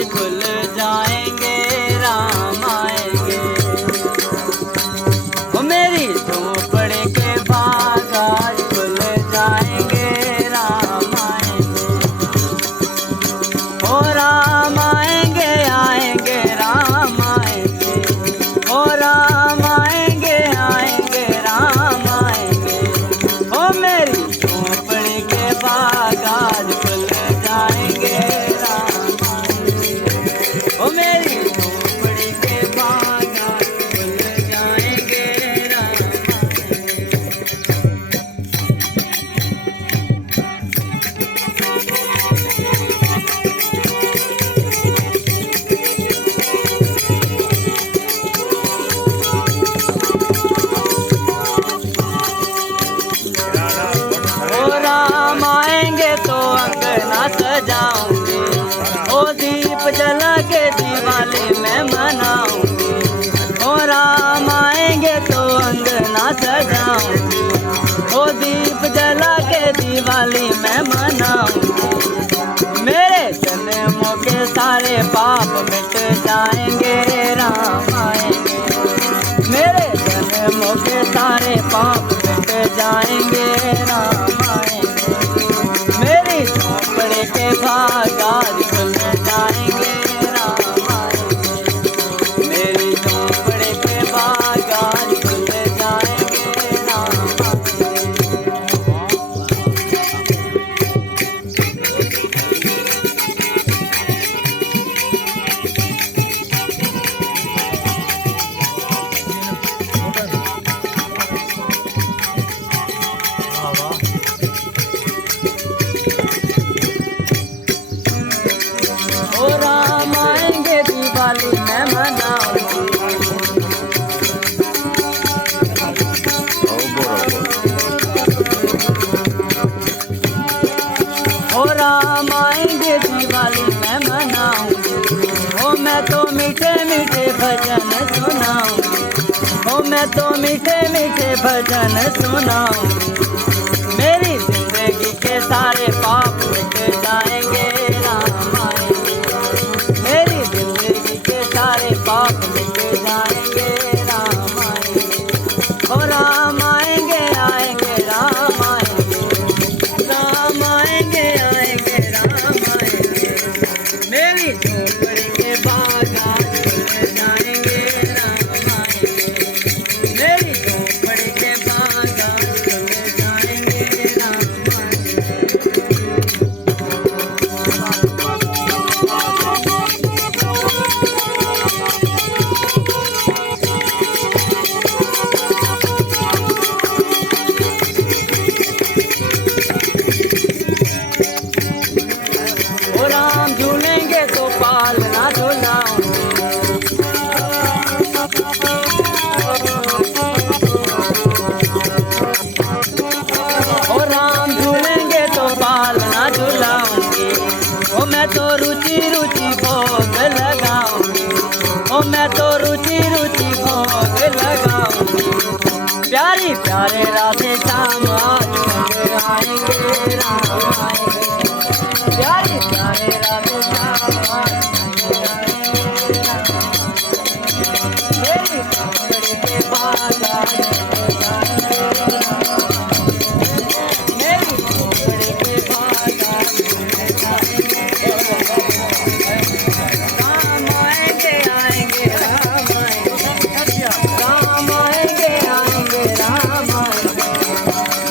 आज खुल जाएंगे, राम आएंगे। ओ मेरी झोपड़ी के बाग आज खुल जाएंगे, राम आएंगे। ओ राम आएंगे, आएंगे राम आएंगे। ओ राम आएंगे, आएंगे राम आएंगे। ओ मेरी झोपड़ी के बाग आज खुल जाएंगे, राम आएंगे। ओ मेरी झोपड़ी के बाग आज खुल जाएंगे, राम आएंगे। ओ राम आएंगे तो अंगना सजाऊंगी, ओ दीप जला के दिवाली में मनाऊंगी। ओ राम आएंगे तो अंगना सजाऊंगी, ओ दीप जला के दिवाली में मनाऊंगी। मेरे जन्मों के सारे पाप मिट जाएंगे, राम आएंगे। मेरे जन्मों के सारे पाप मिट जाएंगे, राम आएंगे। मेरी झोपड़ी के बाग आज खुल जाएंगे, राम आएंगे। मेरी झोपड़ी के बाग आज खुल जाएंगे, राम आएंगे। ओ राम आएंगे दिवाली में मनाऊंगी। ओ राम आएंगे दिवाली में मनाऊंगी। ओ मैं तो मीठे मीठे भजन सुनाऊंगी, ओ मैं तो मीठे मीठे भजन सुनाऊंगी। मेरी जिंदगी के सारे पाप मिट जाएंगे, राम आएंगे। मेरी जिंदगी के सारे पाप मिट जाएंगे, राम आएंगे। ओ राम आएंगे, आएंगे राम आएंगे। राम आएंगे, आएंगे राम आएंगे। मेरी झोपड़ी के बाग आज खुल जाएंगे, राम आएंगे। मेरी झोपड़ी के बाग आज खुल जाएंगे, राम आएंगे। ओ राम झूलेंगे तो पालना झूलाऊंगी। ओ राम झूलेंगे तो पालना झूलाऊंगी। ओ मैं तो रुचि रुचि भोग लगाऊंगी, ओ मैं तो रुचि रुचि भोग लगाऊंगी। प्यारी प्यारे राधे श्याम आज संग आएंगे, राम आएंगे। प्यारे प्यारे राधे श्याम आज संग आएंगे, राम आएंगे। मेरी झोपड़ी के बाग आज खुल जाएंगे, राम आएंगे। मेरी झोपड़ी के बाग आज खुल जाएंगे, राम आएंगे, आएंगे राम आएंगे। राम आएंगे, आएंगे राम आएंगे।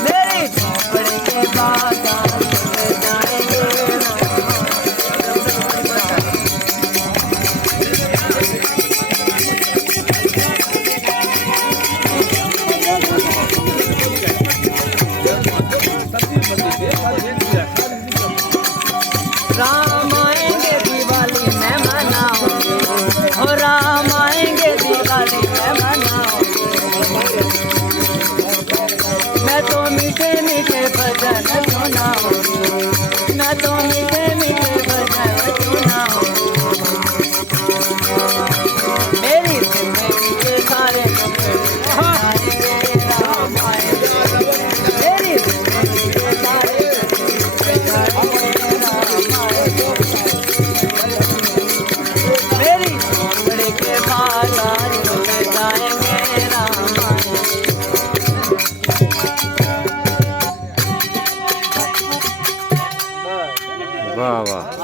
मेरी झोपड़ी के बाग आज खुल जाएंगे, राम आएंगे दिवाली में मनाऊंगी। ओ राम आएंगे दिवाली में मनाऊंगी। मैं तो मीठे मीठे भजन सुनाऊंगी, मैं तो मीठे मीठे भजन सुनाऊंगी। मेरी जिंदगी के सारे दुख मिट जाएंगे, राम आएंगे। मेरी जिंदगी के सारे दुख मिट जाएंगे, राम आएंगे। वाह वाह।